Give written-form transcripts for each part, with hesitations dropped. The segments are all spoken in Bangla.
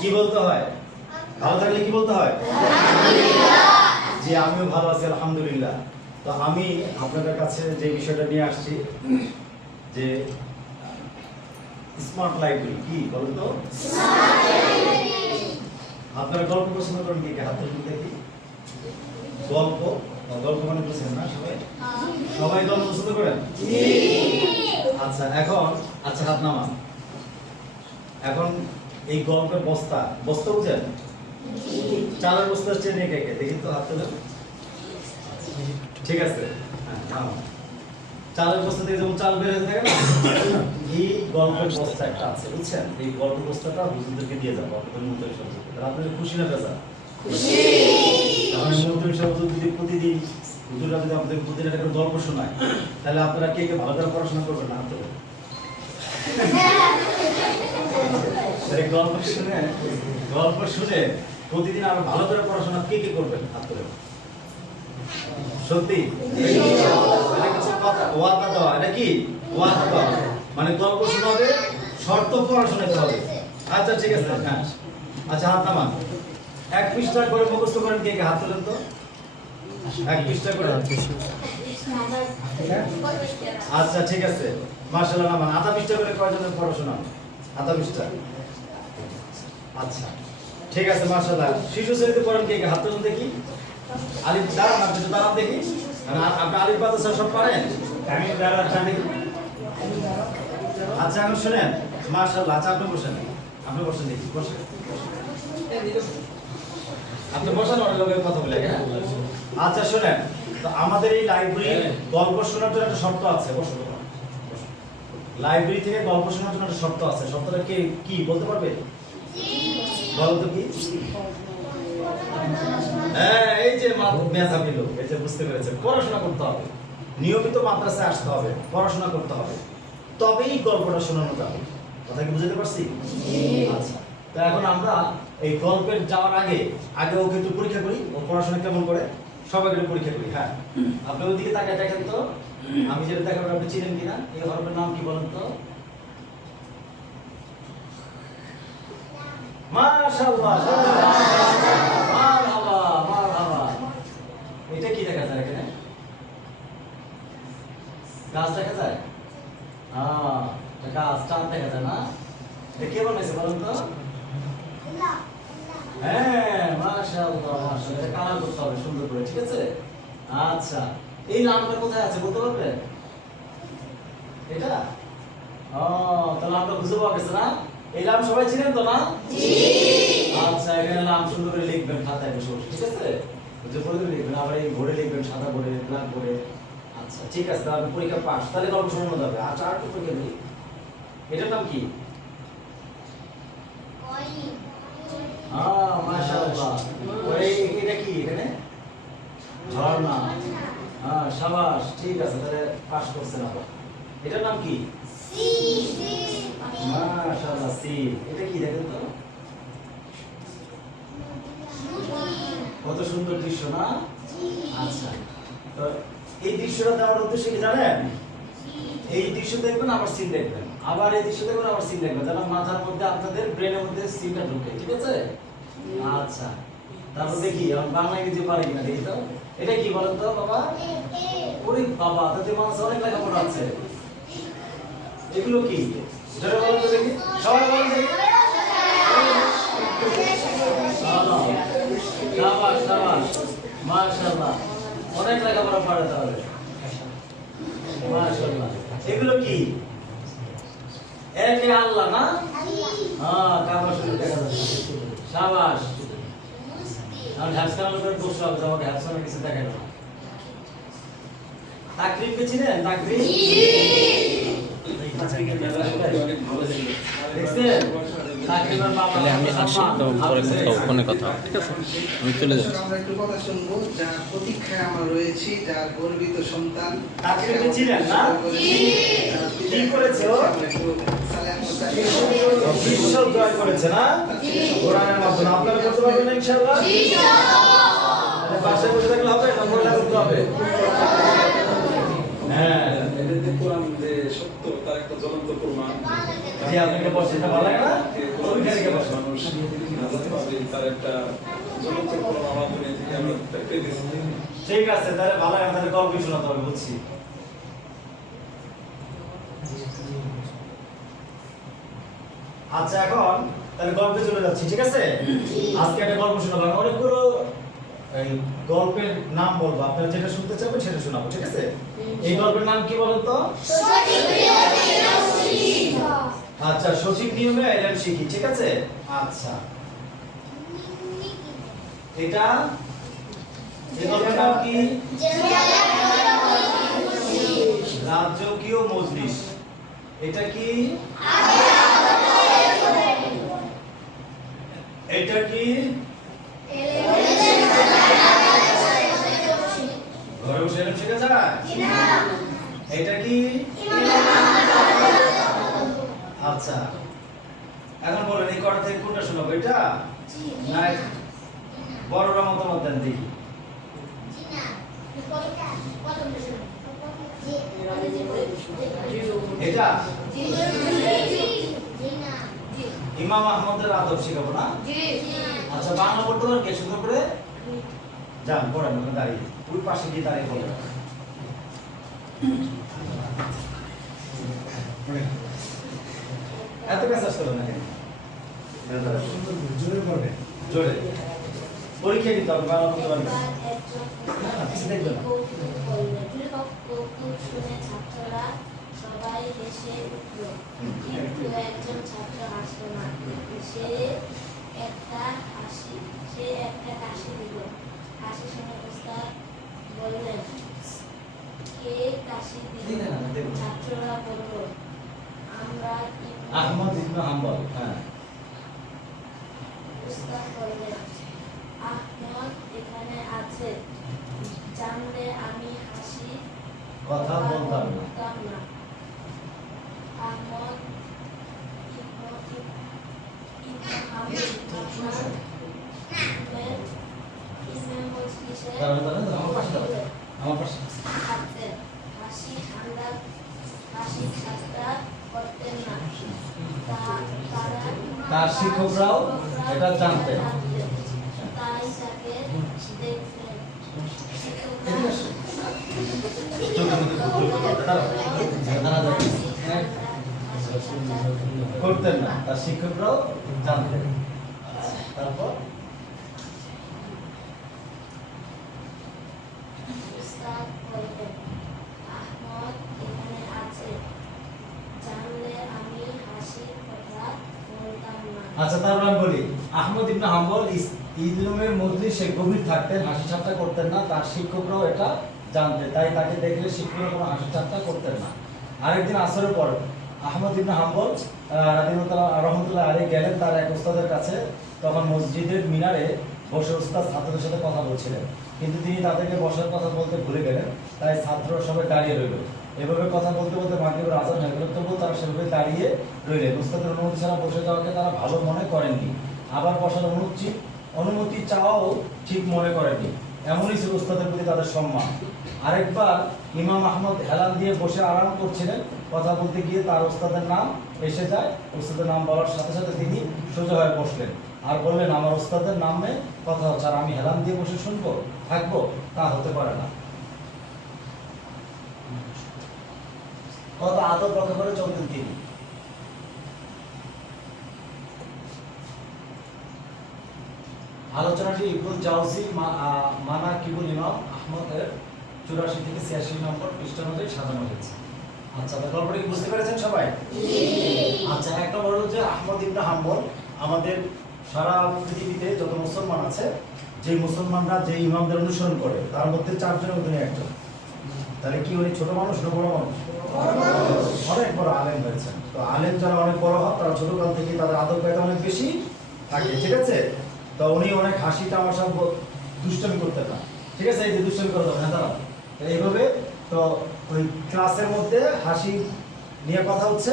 কি বলতে হয়? ভালো থাকলে কি বলতে হয়? যে আমিও ভালো আছি আলহামদুলিল্লাহ। তো আমি আপনাদের কাছে যে বিষয়টা নিয়ে আসছি যে স্মার্ট লাইব্রেরি কি বলুন তো? আপনারা গল্প পছন্দ করেন কি? হাত তুলুন দেখি। গল্প গল্প মানে বুঝছেন না সবাই? সবাই গল্প পছন্দ করেন? আচ্ছা আচ্ছা হাত নামান। এখন এই গল্পের বস্তা বুঝেন? চালের বস্তা চেনে কে দেখি তো হাত তুলে। ঠিক আছে, চালের বস্তা থেকে যেমন চাল বের হয়ে থাকে না, এই গল্পের বস্তা একটা আছে বুঝছেন? এই গল্পের বস্তাটা হুজুরদেরকে দিয়ে যাবো আপনাদের মন্ত্রী সভাপতি। আপনাদের খুশি না বেজা? খুশি। তাহলে মন্ত্রী সভাপতি যদি প্রতিদিন হুজুররা যদি আপনাদের প্রতিদিন একটা গল্প শোনায়, তাহলে আপনারা কে কে ভালো করে পড়াশোনা করবেন না? হাত তুলে। গল্প শুনে প্রতিদিন আরো ভালো করে পড়াশোনা কে কে করবেন? হাত তুলে। সত্যি ওয়াদা দেওয়া, এটা কি ওয়াদা দেওয়া মানে গল্প শোনাবে, শর্ত পড়াশোনাতে হবে। আচ্ছা ঠিক আছে, হ্যাঁ আচ্ছা হাত নামান। 1 পৃষ্ঠা করে মুখস্থ করেন কে কে? হাত তোলেন তো। 1 পৃষ্ঠা করে। আচ্ছা ঠিক আছে, মাশাআল্লাহ নামান। আধা পৃষ্ঠা করে কয়জনের পড়াশোনা? আধা পৃষ্ঠা। আচ্ছা ঠিক আছে, মাশাআল্লাহ। শিশু শ্রেণীতে পড়েন কে কে? হাত তুলুন দেখি। আলিফ দাঁড়ান, আপনি দাঁড়ান দেখি। আপনি আলিফ বাতা সব পারেন? আমি দাঁড়ান জানি। আচ্ছা এখন শুনেন, মাশাআল্লাহ। আচ্ছা আপনি বসেন দেখি, বসেন। আপনি বসেন, অনেক লোকের কথা বলে। আচ্ছা শুনেন, তো আমাদের এই লাইব্রেরি গল্প শোনার জন্য একটা শর্ত আছে। বসুন। লাইব্রেরি থেকে গল্প শোনার জন্য একটা শর্ত আছে। শর্তটা কি বলতে পারবে? বলো তো কি? হ্যাঁ, এই যে মেধাবী লোক, এই যে বুঝতে পেরেছে। পড়াশোনা করতে হবে, নিয়মিত মাদ্রাসায় আসতে হবে, পড়াশোনা করতে হবে, তবেই গল্পটা শোনানো যাবে। কথা কি বুঝতে পারছি? আচ্ছা, তো এখন আমরা এই গল্পের যাওয়ার আগে ওকে একটু পরীক্ষা করি, ও পড়াশোনা কেমন করে। সবাইকে একটু পরীক্ষা করি। হ্যাঁ, আপনি ওইদিকে তাকায় দেখেন তো, আমি যেটা দেখাবো আপনি চিনেন কিনা। এই হরফের নাম কি বলেন তো? মাশাআল্লাহ, মারহাবা। এটা কি দেখা যায় এখানে? গাছ দেখা যায়? গাছ, চাঁদ দেখা যায় না? এটা কে বানাইছে বলেন তো? হ্যাঁ, মাশাআল্লাহ। এটা কালার করতে হবে সুন্দর করে, ঠিক আছে? আচ্ছা, এই নামটা কোথায় আছে বলতে পারবেন? এটা তাহলে আমরা বুঝতে পারছি না? এই নাম সবাই চিনেন তো না? আচ্ছা, এখানে নাম সুন্দর করে লিখবেন খাতায় বসে, ঠিক আছে? যে বলে লিখবেন, আবার এই বোর্ডে লিখবেন, সাদা বোর্ডে, ব্ল্যাক বোর্ডে। আচ্ছা ঠিক আছে, তাহলে পরীক্ষা পাস, তাহলে গল্প শোনানো যাবে। আচ্ছা আর একটু পরীক্ষা দিই। এটার নাম কি? মাশাআল্লাহ। এটা কি এখানে? ঝর্ণা। শাবাশ, ঠিক আছে, তাহলে পাস করছেন আবার। এটার নাম কি? মাশাআল্লাহ, সি। এটা কি দেখেন তো? কত সুন্দর দৃশ্য না? আচ্ছা, তো এই দৃশ্যটা দেওয়ার উদ্দেশ্য কি জানেন? এই দৃশ্য দেখবেন, আবার সিন দেখবেন, আবার এই দৃশ্য দেখবেন, আবার সিন দেখবেন, যেন মাথার মধ্যে আপনাদের ব্রেনের মধ্যে সিনটা ঢুকে, ঠিক আছে? আচ্ছা, তারপর দেখি আমি বাংলা ইংরেজি পারি কিনা দেখি তো। এটা কি বলেন তো বাবা? ওরে বাবা, তাতে মানুষ অনেক লেখাপড়া আছে। এগুলো কি? জোরে বলেন তো দেখি, সবাই বলেন দেখি। শাবাশ, মাশাআল্লাহ, অনেক লেখাপড়া পারে তাহলে। মাশাআল্লাহ, এগুলো কি? একে আল্লাহ না? কাবা শরীফ দেখা যাচ্ছে। শাবাশ। আমি হ্যাপসানের উপরে বসে হবে, আমাকে হ্যাপসানের কিছু দেখা গেল। তাকরিব কে চিনেন? তাকরিব আমি আসি, তো পরে ফোনে কথা হবে, ঠিক আছে? আমি চলে যাচ্ছি। আমরা একটু কথা শুনবো। যার প্রতীক্ষায় আমরা রয়েছি, যার গর্বিত সন্তান। তাকরিব চিনেন না? কি করেছে ও? বিশ্ব জয় করেছে না? কোরআনের মাধ্যমে। আপনারা করতে পারবেন না ইনশাআল্লাহ? ইনশাআল্লাহ। বাসায় বসে থাকলে হবে না, পড়া করতে হবে। হ্যাঁ, এটা যে কোরআন যে সত্য, তার একটা জ্বলন্ত প্রমাণ। জি আপনাকে বসে এটা ভালো লাগে না ওইখানে গিয়ে বসে মানুষ জানতে পারবে তার একটা জনপ্রিয় আমার দুনিয়া থেকে আমরা পেয়েছি। ঠিক আছে তাহলে ভালো লাগে তাহলে গল্প শোনাতে হবে বুঝছি আচ্ছা এখন তাহলে গল্পে চলে যাচ্ছি ঠিক আছে আজকে একটা গল্প শোনাবো আমি অনেকগুলো এই গল্পের নাম বলবো আপনারা যেটা শুনতে চাইবেন সেটা শোনাবো ঠিক আছে এই গল্পের নাম কি বলেন তো আচ্ছা সঠিক নিয়মে এলএম শিখি ঠিক আছে আচ্ছা এটা এই গল্পের নাম কি রাজকীয় মজলিস এটা কি এটা কি ঘরে বসে এলএম শেখা যায় এটা কি আচ্ছা এখন বলেন এই কটা থেকে কোনটা শোনাবো এটা না বড়রা মতামত দেন দেখি এটা ইমাম আহমদের আদব শিখাবো না আচ্ছা বাংলা পড়তে পারেন কে সুন্দর করে যান পড়েন ওখানে দাঁড়িয়ে ওই পাশে গিয়ে দাঁড়িয়ে পড়েন এত কাজ আসতে হবে না জোরে পড়বে জোরে পরীক্ষা দিতে হবে বাংলা পড়তে পারবে না কিছু দেখবে না শুনে ছাত্ররা সবাই হেসে উঠল কিন্তু একজন ছাত্র হাসল না সে একটা কাশি দিল হাসি শুনে উস্তাদ বললেন কে কাশি দিল ছাত্ররা বলল আমরা আহমদ ইবনে হাম্বল হ্যাঁ উস্তাদ বললেন আহমদ এখানে আছে জানলে আমি হাসি কথা বলতাম না আহমদ ইবনে হাম্বল ইসলাম মজলিসে আমার পাশে দাঁড়াও। আমার পাশে থাকতেন হাসি ঠাট্টা করতেন না তার শিক্ষকরাও এটা জানতেন তাই তাকে দেখতেন এদিকে আসো। করতেন না তার শিক্ষকরাও জানতেন তারপর উস্তাদ বললেন আহমদ এখানে আছে জানলে আমি হাসির কথা বলতাম না আচ্ছা তারপর আমি বলি আহমদ ইবনে হাম্বল ইলমের মজলিসে গভীর থাকতেন হাসি ঠাট্টা করতেন না তার শিক্ষকরাও এটা জানতেন তাই তাকে দেখলে শিক্ষকরা কোনো হাসি ঠাট্টা করতেন না আরেকদিন আসরের পর আহমদ ইবনে হাম্বল রহমতুল্লাহ আলী গেলেন তার এক উস্তাদের কাছে তখন মসজিদের মিনারে বসে উস্তাদ ছাত্রদের সাথে কথা বলছিলেন কিন্তু তিনি তাদেরকে বসার কথা বলতে ভুলে গেলেন তাই ছাত্ররা সবাই দাঁড়িয়ে রইল এভাবে কথা বলতে বলতে মাগরিবের আযান হয়ে গেল তবুও তারা সেভাবে দাঁড়িয়ে রইলেন উস্তাদের অনুমতি ছাড়া বসে যাওয়াকে তারা ভালো মনে করেননি আবার বসার অনুমতি চাওয়াও ঠিক মনে করেননি এমনই ছিল উস্তাদের প্রতি তাদের সম্মান আরেকবার ইমাম আহমদ হেলান দিয়ে বসে আরাম করছিলেন কথা বলতে গিয়ে তার উস্তাদের নাম এসে যায় উস্তাদের নাম বলার সাথে সাথে তিনি সোজা হয়ে বসলেন আর বললেন আমার উস্তাদের নামে কথা হচ্ছে আর আমি হেলান দিয়ে বসে শুনবো থাকবো তা হতে পারে না কত আদব রক্ষা করে চলতেন তিনি আলোচনাটি ইবনুল জাওজি মানাকিবুল ইমাম আহমদের 84 থেকে 86 নম্বর পৃষ্ঠা অনুযায়ী সাজানো হয়েছে আচ্ছা তো গল্পটা কি বুঝতে পেরেছেন সবাই আচ্ছা একটা বড় যে আহমদ ইবনে হাম্বল আমাদের সারা পৃথিবীতে যত মুসলমান আছে যে মুসলমানরা যে ইমামদের অনুসরণ করে তার মধ্যে 4 জনের মধ্যে একজন তাহলে কি উনি ছোট মানুষ না বড় মানুষ অনেক বড় আলেম হয়েছেন তো আলেম যারা অনেক বড় হয় তারা ছোটকাল থেকে তাদের আদব কায়দা অনেক বেশি থাকে ঠিক আছে তো উনি অনেক হাসি তামাশা দুষ্টামি করতেন না ঠিক আছে এই যে দুষ্টামি করতে হবে না তারা এইভাবে তো ওই ক্লাসের মধ্যে হাসি নিয়ে কথা হচ্ছে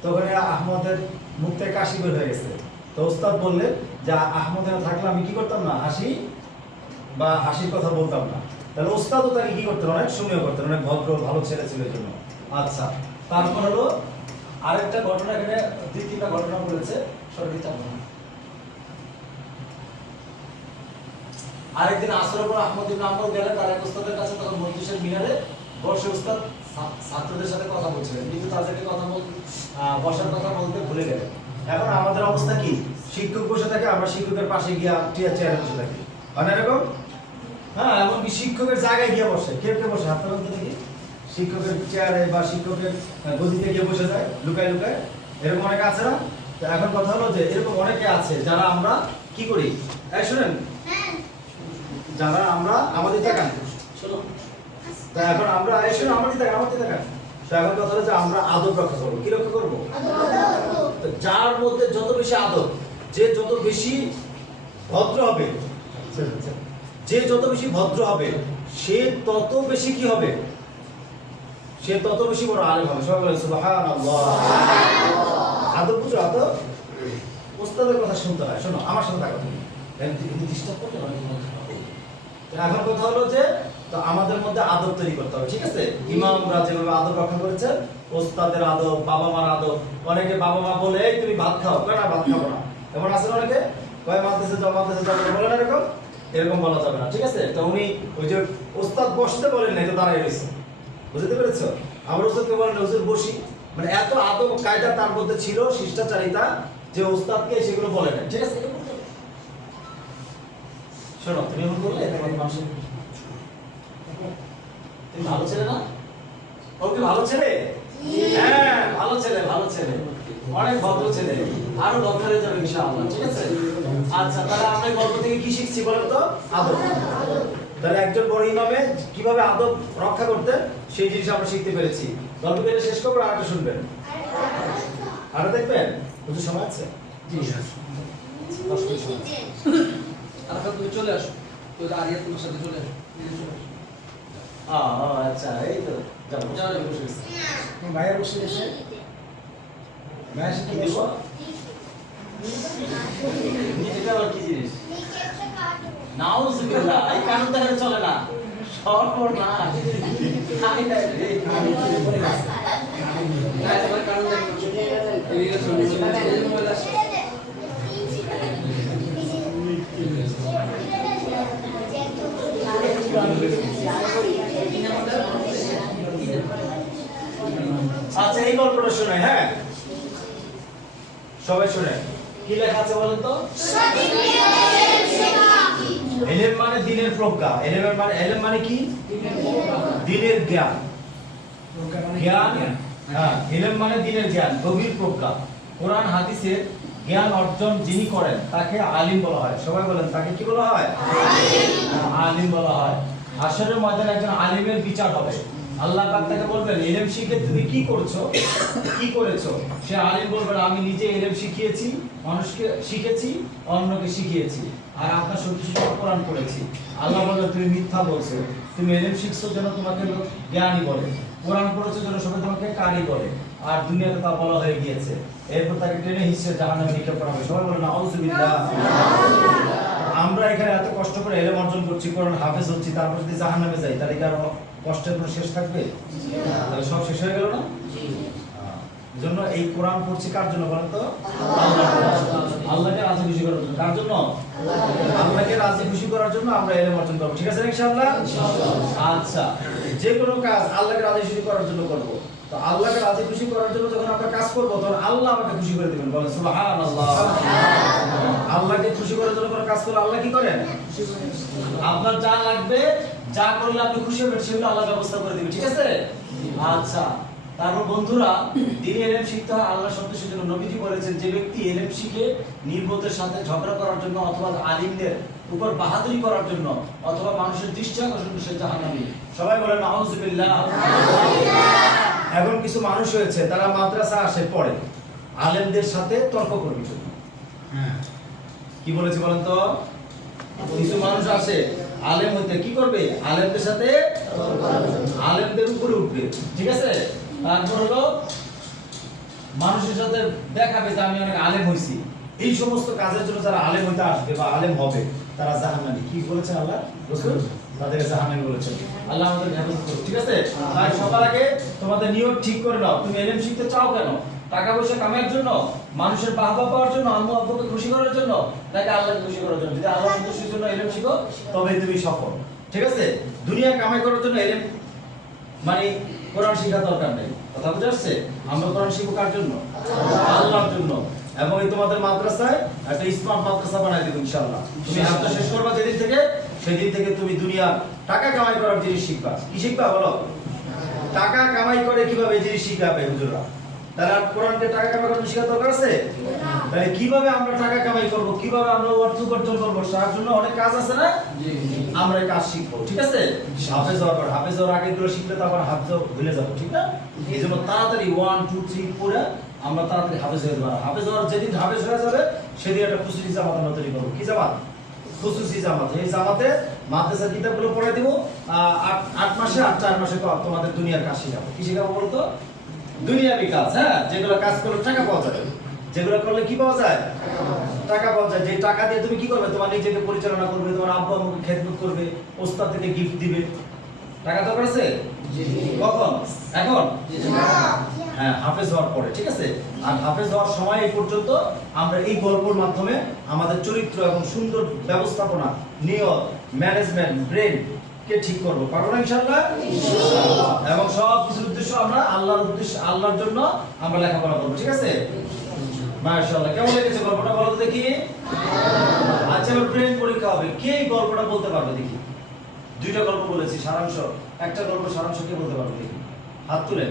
তো ওখানে আহমদের মুখ থেকে কাশি বের হয়ে গেছে তো ওস্তাদ বললেন যে আহমদের থাকলে আমি কি করতাম না হাসি বা হাসির কথা বলতাম না তাহলে ওস্তাদও তাকে কি করতেন অনেক সময় করতেন অনেক ভদ্র ভালো ছেলে ছিল এই জন্য আচ্ছা তারপর হলো আরেকটা ঘটনা এখানে 2-3টা ঘটনা বলেছে সরকারি চাপ না। আরেকদিন আসরের পর আহমদ ইবনে আম্বর গেলেন তার এক উস্তাদের কাছে, তখন মজলিসের মিনারে বসে উস্তাদ ছাত্রদের সাথে কথা বলছিলেন, কিন্তু তাদেরকে বসার কথা বলতে ভুলে গেলেন। এখন আমাদের অবস্থা কি? শিক্ষক বসে থাকে, আমরা শিক্ষকের পাশে গিয়া চেয়ারে বসে থাকি, হয় না এরকম? হ্যাঁ, এমনকি শিক্ষকের জায়গায় গিয়ে বসে। কে কে বসে হাত তুলতে দেখি? শিক্ষকের চেয়ারে বা শিক্ষকের গদিতে গিয়ে বসে যায় লুকায় লুকায়, এরকম অনেকে আছে না? তো এখন কথা হলো যে এরকম অনেকে আছে যারা আমরা কি করি, এই শুনেন, যারা আমরা আমাদের তাকান শোনো, তা এখন আমরা এই শুনো আমাদের তাকান, তো এখন কথা হলো যে আমরা আদব রক্ষা করবো। কি রক্ষা করবো? তো যার মধ্যে যত বেশি আদব, যে যত বেশি ভদ্র হবে, যে যত বেশি ভদ্র হবে, সে তত বেশি কি হবে? সে তত বেশি বড় আলেম হবে। সবাই বলেন সুবহানাল্লাহ। আদব বুঝো? আদব ওস্তাদের কথা শুনতে হয়। শোনো আমার সাথে থাকো তুমি, ডিস্টার্ব করতে হয়। এখন কথা হলো যে তো আমাদের মধ্যে আদব তৈরি করতে হবে, ঠিক আছে? ইমামরা যেভাবে আদব রক্ষা করেছেন, ওস্তাদের আদব, বাবা মার আদব। অনেকে বাবা মা বলে এই তুমি ভাত খাও, না ভাত খাবো না, এমন আছে অনেকে কয় মাদ্রাসে যাও বলে না, এরকম বলা যাবে না, ঠিক আছে? তো উনি ওই যে ওস্তাদ বসতে বলেন নাই, তো দাঁড়াই রয়েছে, বুঝতে পেরেছ? আমরা ওস্তাদকে বলেন হুজুর বসি, মানে এত আদব কায়দা তার মধ্যে ছিল, শিষ্টাচারিতা, যে ওস্তাদকে সেগুলো বলে না, ঠিক আছে? শোনো তুমি এমন করলে মানুষের তুমি ভালো ছেলে না? ও কি ভালো ছেলে? হ্যাঁ ভালো ছেলে, অনেক ভদ্র ছেলে, আরো ভদ্র হয়ে যাবে ইনশাআল্লাহ, ঠিক আছে? আচ্ছা, তাহলে আমরা গল্প থেকে কি শিখছি বলেন তো? আদব। তাহলে একজন বড় ইমামে কিভাবে আদব রক্ষা করতে সেই জিনিস আমরা শিখতে পেরেছি। গল্প করে শেষ করবো, আর একটা শুনবেন, আরো দেখবেন। বুঝতে সময় আছে? জি আর তুমি চলে আসো, তো আরিয়া তোমার সাথে চলে আসো। আচ্ছা, এই তো যাও বসে গেছে। ভাইয়া বসে গেছে, ভাইয়া কি দিব? এটা আবার কি জিনিস? নাউজুবিল্লাহ, এই কানুন দেখালে চলে না, সর্বনাশ। আচ্ছা, এই গল্পটা শুনে, হ্যাঁ সবাই শুনে। কি লেখা আছে বলেন তো? এলেম মানে দিনের প্রজ্ঞা। এলেম মানে কি? দিনের জ্ঞান। হ্যাঁ, এলেম মানে দিনের জ্ঞান, গভীর প্রজ্ঞা। কোরআন হাদিসের জ্ঞান অর্জন যিনি করেন তাকে আলিম বলা হয়। সবাই বলেন তাকে কি বলা হয়? আলিম বলা হয়। হাশরের ময়দানে একজন আলিমের বিচার হবে। আল্লাহ পাক তাকে বলবেন ইলম শিখে তুমি কি করছো, কি করেছো? সে আলিম বলবে আমি নিজে ইলম শিখিয়েছি, মানুষকে শিখেছি, অন্যকে শিখিয়েছি, আর আপনার সত্যি সত্য কোরআন পড়েছি। আল্লাহ বলবে তুমি মিথ্যা বলছো, তুমি ইলম শিখছো যেন তোমাকে লোক জ্ঞানী বলে, কোরআন পড়েছো যেন সবাই তোমাকে কারি বলে, আর দুনিয়াতে তা বলা হয়ে গিয়েছে। এরপর তাকে টেনে হিসেবে জাহান্নামে নিক্ষেপ করা হবে। সবাই বলে নাউজুবিল্লাহ। আমরা এখানে এত কষ্ট করে ইলম অর্জন করছি, কোরআন হাফেজ হচ্ছি, তারপর যদি জাহান্নামে যাই তাহলে কি আর কষ্টের কোনো শেষ থাকবে? তাহলে সব শেষ হয়ে গেল না? জন্য এই কোরআন পড়ছি কার জন্য বলেন তো? আল্লাহকে রাজি খুশি করার জন্য। কার জন্য? আল্লাহকে রাজি খুশি করার জন্য আমরা ইলম অর্জন করব, ঠিক আছে ইনশাআল্লাহ? আচ্ছা, যে কোনো কাজ আল্লাহকে রাজি খুশি করার জন্য করব। তো আল্লাহকে রাজি খুশি করার জন্য যখন আমরা কাজ করব তখন আল্লাহ আমাকে খুশি করে দিবেন। বলেন সুবহানাল্লাহ। আল্লাহকে খুশি করার জন্য কোনো কাজ করলে আল্লাহ কি করেন? আপনার যা লাগবে, যা করলে আপনি খুশি হবেন সেগুলো আল্লাহ ব্যবস্থা করে দিবে, ঠিক আছে? আচ্ছা, তারপর বন্ধুরা, দিনে ইলম শিখতে হয় আল্লাহর সন্তুষ্টির জন্য। নবীজি বলেছেন যে ব্যক্তি ইলম শিখে নির্বোধের সাথে ঝগড়া করার জন্য, অথবা আলিমদের উপর বাহাদুরি করার জন্য, অথবা মানুষের দৃষ্টি আকর্ষণ সে জাহান্নামী। সবাই বলেন নাউজুবিল্লাহ। এখন কিছু মানুষ হয়েছে তারা মাদ্রাসা আসে পড়ে, আলেমদের সাথে তর্ক করবে। কি বলেছে বলেন তো? কিছু মানুষ আসে আলেম হইতে কি করবে? আলেমদের সাথে, আলেমদের উপরে উঠবে, ঠিক আছে? তারপর হলো মানুষের সাথে দেখাবে যে আমি অনেক আলেম হইছি। এই সমস্ত কাজের জন্য যারা আলেম হইতে আসবে বা আলেম হবে তারা জাহান্নামী। কি বলেছেন আল্লাহ? রাসূল তাদের জাহান্নামী বলেছেন। আল্লাহ আমাদের হেফাজত করুন, ঠিক আছে? তাই সবার আগে তোমাদের নিয়ত ঠিক করে নাও, তুমি ইলম শিখতে চাও কেন? টাকা পয়সা কামানোর জন্য, মানুষের বাহবা পাওয়ার জন্য, আম্মু আব্বুকে খুশি করার জন্য, নাকি আল্লাহকে খুশি করার জন্য? যদি আল্লাহ সন্তুষ্টির জন্য ইলম শিখো তবে তুমি সফল। ঠিক আছে? দুনিয়া কামাই করার জন্য ইলম মানে কোরআন শেখা দরকার নেই। কথা বুঝে আসছে? আমরা কোরআন শিখবো কার জন্য? আল্লাহর জন্য। এবং এই তোমাদের মাদ্রাসায় একটা স্মার্ট মাদ্রাসা বানাই দেব ইনশাআল্লাহ। তুমি হাফতা শেষ করবা যেদিন থেকে, সেদিন থেকে তুমি দুনিয়ার টাকা কামাই করার জিনিস শিখবা। কি শিখবা বলো? টাকা কামাই করে কিভাবে জিনিস শিখাবে হুজুররা। তাহলে কোরআনকে টাকা কামাই করতে শেখার দরকার আছে? তাহলে কিভাবে আমরা টাকা কামাই করব, কিভাবে আমরা অর্থ উপার্জন করব, তার জন্য অনেক কাজ আছে না? আমরা এই কাজ শিখবো। ঠিক আছে? হাফেজ হওয়ার পর, হাফেজ হওয়ার আগে গুলো শিখলে তারপর হাফেজ ভুলে যাবো। ঠিক না? এই জন্য তাড়াতাড়ি 1 2 3 পড়ে আমরা তাড়াতাড়ি হাফেজ হয়ে যাবো। হাফেজ হওয়ার যেদিন হাফেজ হয়ে যাবে সেদিন একটা খুশি জামাত আমরা তৈরি করবো। কি জামাত? খুশুসি জামাত। এই জামাতে মাদ্রাসার কিতাবগুলো পড়ে দিব। 8 মাসে আর 4 মাসে তোমাদের দুনিয়ার কাজ শেখাবো। কি শেখাবো বলো তো? দুনিয়াবি কাজ। হ্যাঁ, যেগুলো কাজ করলে টাকা পাওয়া যাবে, যেগুলো করলে কি পাওয়া যায়? টাকা পাওয়া যায়। যে টাকা দিয়ে তুমি কি করবে? তোমার নিজেকে পরিচালনা করবে, তোমার আব্বু আম্মুকে খেদমত করবে, ওস্তাদ থেকে গিফট দিবে। টাকা দরকার আছে? কখন? এখন? হ্যাঁ, হাফেজ হওয়ার পরে। ঠিক আছে? আর হাফেজ হওয়ার সময় এই পর্যন্ত আমরা এই গল্পের মাধ্যমে আমাদের চরিত্র এবং সুন্দর ব্যবস্থাপনা, নিয়ত, ম্যানেজমেন্ট, ব্রেন কে ঠিক করব। পারবো না ইনশাআল্লাহ? এবং সব কিছুর উদ্দেশ্য আমরা আল্লাহর উদ্দেশ্য, আল্লাহর জন্য আমরা লেখাপড়া করব। ঠিক আছে? মাশাআল্লাহ। কেমন লেগেছে গল্পটা বলো তো দেখি? আচ্ছা, এবার ব্রেন পরীক্ষা হবে। কে এই গল্পটা বলতে পারবে দেখি? দুইটা গল্প বলেছি, সারাংশ। একটা গল্প সারাংশ কে বলতে পারবে দেখি? হাত তুলে।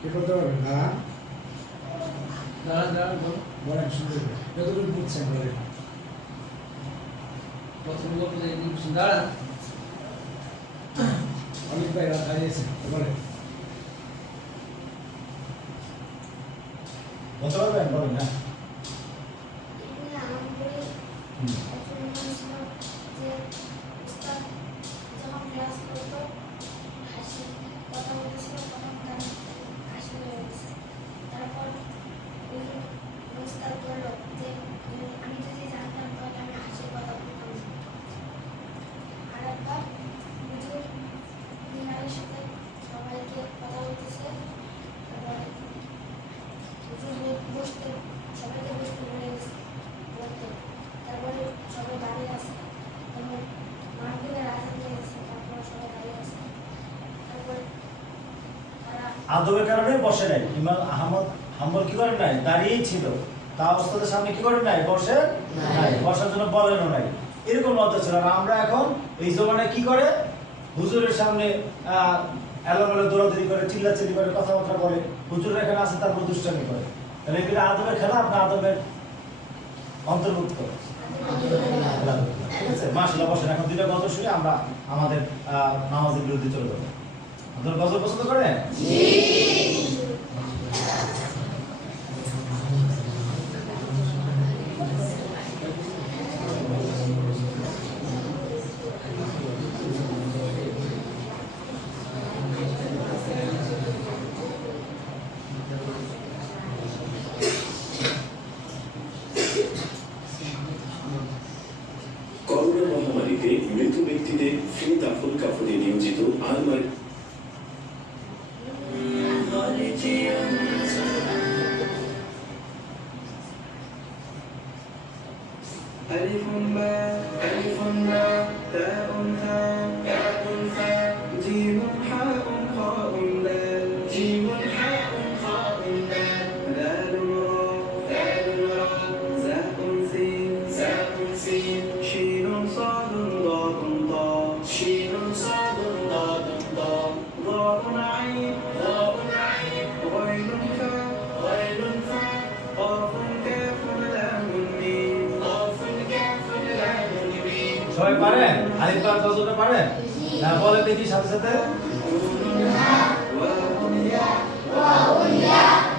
কে করতে পারবেন? হ্যাঁ, দাঁড়ান বলেন, শুনতে হবে। যতটুকু বুঝছেন বলেন। প্রথম গল্প থেকে কি দাঁড়ান। অমিত ভাই দাঁড়িয়েছেন, বলেন। বলতে পারবেন? বলেন না। এখানে আমাদের একজন মানুষ ছিল যে উস্তাদ যখন ক্লাস করতো হাসি কথা বলতেছিল, তখন তার হাসি হয়ে গেছে। তারপর ওই উস্তাদ বললো যে আমি যদি জানতাম তাহলে আমি হাসির কথা বলতাম না। আর একবার হুজুর মিনারের সাথে সবাইকে কথা বলতেছে, তারপরে হুজুর বসতে সবাইকে বসতে বলে গেছে বলতে। তারপরে সবাই দাঁড়িয়ে আছে, এবং মাহফিলের আজান দিয়ে গেছে, তারপরে সবাই দাঁড়িয়ে আছে। তারপরে তারা আদবের কারণে বসে নাই। ইমাম আহমদ হাম্বল কি করেন নাই? দাঁড়িয়েই ছিল। তা ওস্তাদের সামনে কি করেন নাই? বসে নাই। বসার জন্য বলেনও নাই। এরকম লজ্জা ছিল। আর আমরা এখন এই জমানায় কি করে? হুজুরের সামনে এলোমেলো দৌড়াদৌড়ি করে, চিল্লাচিল্লি করে, কথাবার্তা বলে। হুজুর এখানে আছে, তারপর দুষ্টামি করে। তাহলে এগুলো আদবের খেলা, আপনার আদবের অন্তর্ভুক্ত। ঠিক আছে? মাশাআল্লাহ। বসেন। এখন দুইটা গজল শুনে আমরা আমাদের নামাজের বিরুদ্ধে চলে যাবো। আপনারা গজল পছন্দ করেন? করোনা মহামারীতে মৃত ব্যক্তিদের ফ্রি দাফন কাফনে নিয়োজিত আলমার ألف باء ألف باء تاء ثاء تاء ثاء جيم حاء خاء دال جيم حاء خاء دال دال راء زاء سين سين شين صاد ضاد ضاء شين صاد ضاد ضاء ضاء عين غين فاء قاف كاف لام ميم সবাই পারেন? আলিফ বা গজলটা পারেন? না, বলেন দেখি সাথে সাথে।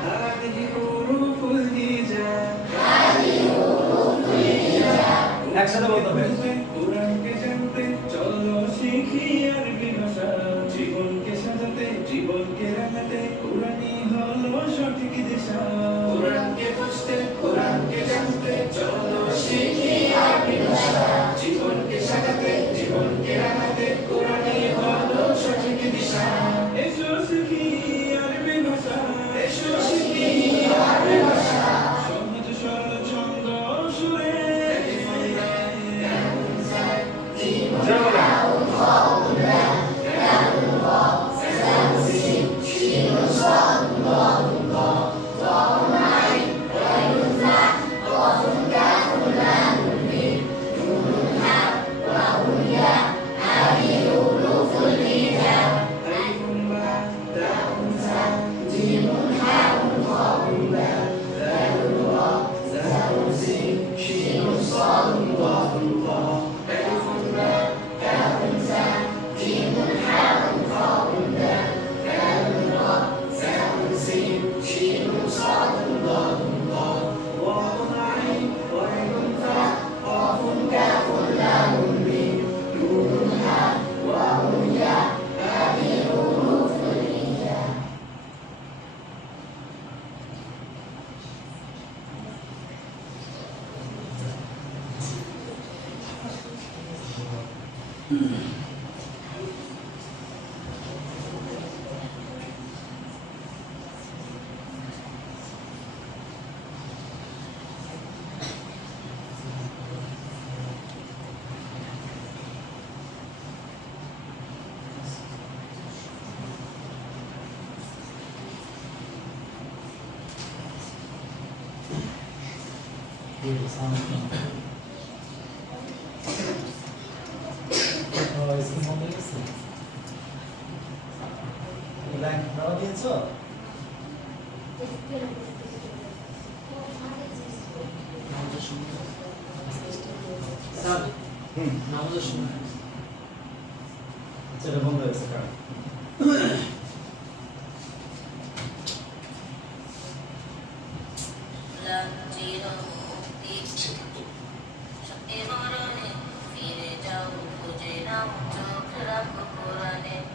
هذه حروف الهجاء একসাথে বলতে হবে। কোরআনকে জানতে চলো শিখি আরবি ভাষা জীবনকে সাজাতে জীবনকে রাঙাতে কোরআনই হলো সঠিক দিশা কোরআনকে বুঝতে কোরআনকে জানতে চলো শিখি আরবি ভাষা জীবনকে সাজাতে জীবনকে রাঙাতে কোরআনই হলো সঠিক দিশা এসো শিখি আরবি ভাষা এসো শিখি লাইন নাও দিয়েছো? স্যার হুম, নামাজের সময় সেটা বন্ধ হয়েছে কারণ ফিরে যাও খুঁজে নাও চোখ রাখো কোরআনে